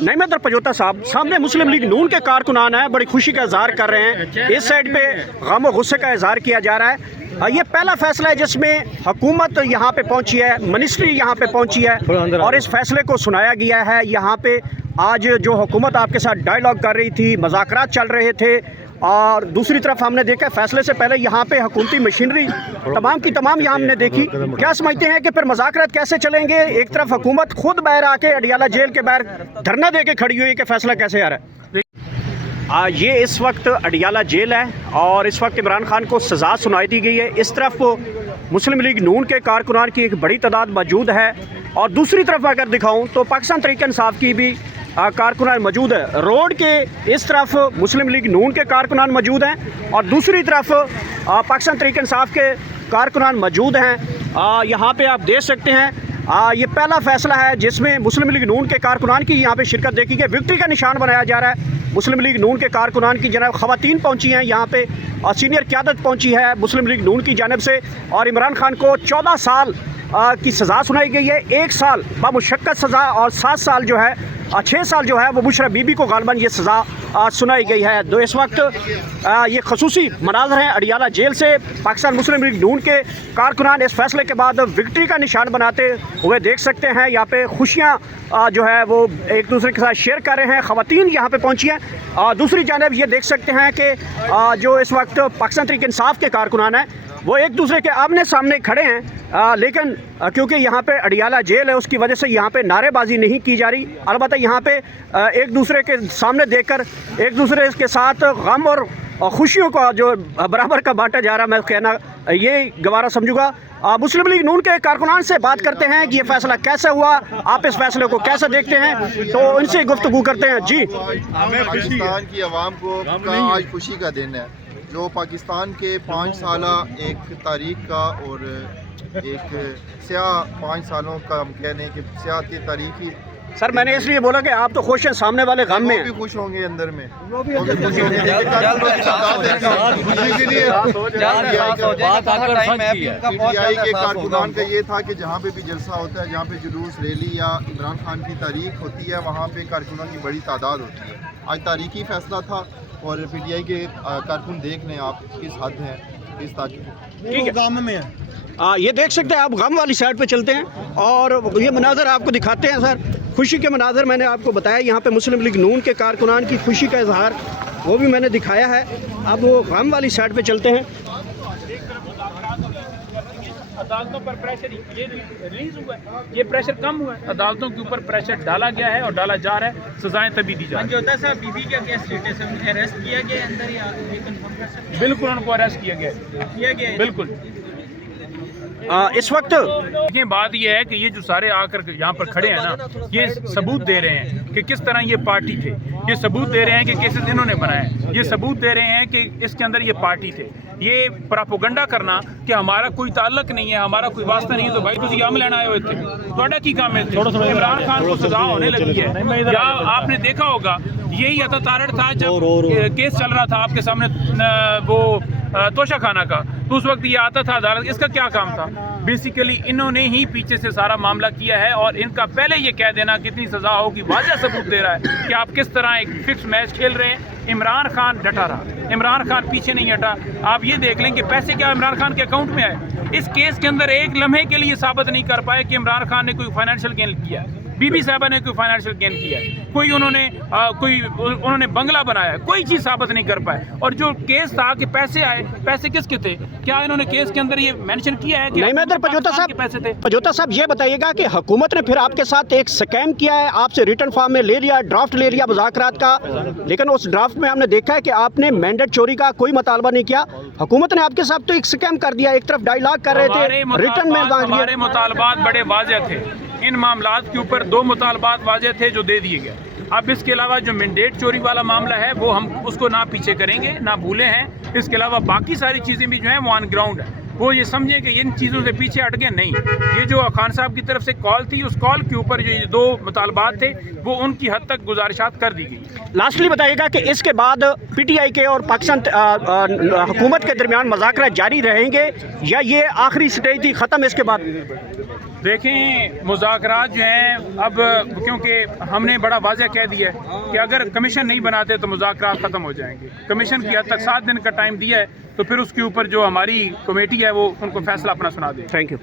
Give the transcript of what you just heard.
नईमदर पजोता साहब सामने मुस्लिम लीग नून के कारकुनान हैं, बड़ी खुशी का इजहार कर रहे हैं। इस साइड पे गम और गुस्से का इजहार किया जा रहा है। ये पहला फैसला है जिसमें हुकूमत यहाँ पे पहुँची है, मिनिस्ट्री यहाँ पे पहुँची है और इस फैसले को सुनाया गया है। यहाँ पे आज जो हुकूमत आपके साथ डायलॉग कर रही थी, मुज़ाकरात चल रहे थे और दूसरी तरफ हमने देखा फैसले से पहले यहाँ पे हुकूमती मशीनरी तमाम की तमाम यहाँ हमने देखी। क्या समझते हैं कि फिर मुज़ाकरात कैसे चलेंगे? एक तरफ हुकूमत खुद बाहर आके अडियाला जेल के बाहर धरना दे के खड़ी हुई है कि फैसला कैसे आ रहा है। ये इस वक्त अडियाला जेल है और इस वक्त इमरान खान को सज़ा सुनाई दी गई है। इस तरफ मुस्लिम लीग नून के कारकुनान की एक बड़ी तादाद मौजूद है और दूसरी तरफ अगर दिखाऊँ तो पाकिस्तान तहरीक इंसाफ की भी कारकुनान मौजूद है। रोड के इस तरफ मुस्लिम लीग नून के कारकुनान मौजूद हैं और दूसरी तरफ पाकिस्तान तहरीक इंसाफ के कारकुनान मौजूद हैं। यहाँ पे आप देख सकते हैं ये पहला फैसला है जिसमें मुस्लिम लीग नून के कारकुनान की यहाँ पे शिरकत देखी गई। विक्ट्री का निशान बनाया जा रहा है। मुस्लिम लीग नून के कारकुनान की जनाब ख़वातीन पहुँची हैं यहाँ पे और सीनियर क़यादत पहुँची है मुस्लिम लीग नून की जानिब से और इमरान खान को 14 साल की सज़ा सुनाई गई है। 1 साल बामुशक्क़त सज़ा और 7 साल जो है 6 साल जो है वो बुशरा बीबी को गालबन ये सज़ा सुनाई गई है। तो इस वक्त ये खसूसी मनाज़र हैं अडियाला जेल से। पाकिस्तान मुस्लिम लीग नून के कारकुनान इस फैसले के बाद विक्ट्री का निशान बनाते हुए देख सकते हैं। यहाँ पे खुशियाँ जो है वो एक दूसरे के साथ शेयर कर रहे हैं। ख़वातीन यहाँ पे पहुँची हैं। दूसरी जानिब ये देख सकते हैं कि जो इस वक्त पाकिस्तान तहरीक इंसाफ के कारकुनान हैं वो एक दूसरे के आमने सामने खड़े हैं। लेकिन क्योंकि यहाँ पे अडियाला जेल है उसकी वजह से यहाँ पे नारेबाजी नहीं की जा रही। अलबत्ता यहाँ पे एक दूसरे के सामने देखकर एक दूसरे के साथ गम और खुशियों का जो बराबर का बांटा जा रहा, मैं कहना ये गवारा समझूंगा। मुस्लिम लीग नून के कारकुनान से बात करते हैं कि ये फैसला कैसे हुआ, आप इस फैसले को कैसे देखते हैं, तो इनसे गुफ्तगू करते हैं। जी, पाकिस्तान की आवाम को आज खुशी का दिन है जो पाकिस्तान के 5 साला एक तारीख का और एक स्याह 5 सालों का हम कह लें कि स्याह की तारीखी। सर मैंने इसलिए बोला कि आप तो खुश हैं, सामने वाले गम में भी खुश होंगे अंदर में। पीटीआई के कारकुनान का ये था कि जहाँ पे भी जलसा होता है, जहाँ पे जुलूस रैली या इमरान खान की तारीख होती है, वहाँ पे कारकुनान की बड़ी तादाद होती है। आज तारीखी फैसला था और पीटीआई के कारकुन देख लें आप किस हद है, किस तारीख गम में है। ये देख सकते हैं आप, गम वाली साइड पे चलते हैं और ये मनाजर आपको दिखाते हैं। सर खुशी के मनाजर मैंने आपको बताया, यहाँ पे मुस्लिम लीग नून के कारकुनान की खुशी का इजहार वो भी मैंने दिखाया है। अब वो गम वाली साइड पे चलते हैं। अदालतों पर प्रेशर ये रिलीज हुआ है, ये प्रेशर कम हुआ है, अदालतों के ऊपर प्रेशर डाला गया है और डाला जा रहा है, सजाएं तभी दी जा रही है। बीबी का क्या स्टेटस है, अरेस्ट किया गया अंदर या बिल्कुल उनको अरेस्ट किया गया बिल्कुल। इस वक्त ये बात ये है कि ये जो सारे आकर यहाँ पर खड़े हैं ना, ये सबूत दे रहे हैं कि किस तरह ये पार्टी थे। ये सबूत दे रहे हैं कि केसेस इन्होंने बनाए। ये सबूत दे रहे हैं कि इसके अंदर ये पार्टी थे। ये प्रोपेगेंडा करना कि हमारा कोई ताल्लुक नहीं है, हमारा कोई वास्ता नहीं है, तो भाई तुम आम लेना आए हुए थे, थोड़ा की काम है। इमरान खान को सजा होने लगी है। या आपने देखा होगा यही तारड़ था जब केस चल रहा था आपके सामने वो तोशा खाना का, तो उस वक्त ये आता था अदालत। इसका क्या काम था? बेसिकली इन्होंने ही पीछे से सारा मामला किया है और इनका पहले ये कह देना कितनी सज़ा होगी वाज़ह सबूत दे रहा है कि आप किस तरह एक फिक्स मैच खेल रहे हैं। इमरान खान डटा रहा, इमरान खान पीछे नहीं हटा। आप ये देख लें कि पैसे क्या इमरान खान के अकाउंट में आए। इस केस के अंदर एक लम्हे के लिए साबित नहीं कर पाए कि इमरान खान ने कोई फाइनेंशियल गेन किया है, बीबी साहबा ने कोई फाइनेंशियल गेन किया है, कोई उन्होंने बंगला बनाया है, कोई चीज़ साबित नहीं कर पाए। और जो केस था कि पैसे आए, पैसे किसके थे? क्या इन्होंने केस के अंदर ये मेंशन किया है कि नईमदर पजोता साहब पैसे थे? पजोता साहब ये बताइएगा कि हुकूमत ने फिर आपके साथ एक स्कैम किया है, आपसे रिटर्न फॉर्म में ले लिया, ड्राफ्ट ले लिया मुज़ाकरात का, लेकिन उस ड्राफ्ट में हमने देखा है कि आपने मैंडेट चोरी का कोई मुतालबा नहीं किया। हुकूमत ने आपके साथ तो एक स्कैम कर दिया। एक तरफ डायलॉग कर रहे थे, रिटर्न में मांग लिया। हमारे मुतालबात बड़े वाज़ेह थे। इन मामलात के ऊपर 2 मुतालबात वाज़ेह थे जो दे दिए गए। अब इसके अलावा जो मैंडेट चोरी वाला मामला है वो हम उसको ना पीछे करेंगे ना भूले हैं। इसके अलावा बाकी सारी चीज़ें भी जो हैं वो ऑन ग्राउंड है। वो ये समझें कि इन चीज़ों से पीछे हट गए नहीं। ये जो खान साहब की तरफ से कॉल थी, उस कॉल के ऊपर जो ये 2 मुतालबात थे वो उनकी हद तक गुजारिशात कर दी गई। लास्टली बताइएगा कि इसके बाद पीटीआई के और पाकिस्तान हुकूमत के दरमियान मुज़ाकरात जारी रहेंगे या ये आखिरी स्टेज थी, ख़त्म इसके बाद? देखें मुज़ाकरात जो हैं अब, क्योंकि हमने बड़ा वाज़ह कह दिया है कि अगर कमीशन नहीं बनाते तो मुज़ाकरात ख़त्म हो जाएंगे। कमीशन की हद तक 7 दिन का टाइम दिया है, तो फिर उसके ऊपर जो हमारी कमेटी है वो उनको फैसला अपना सुना दे। Thank you.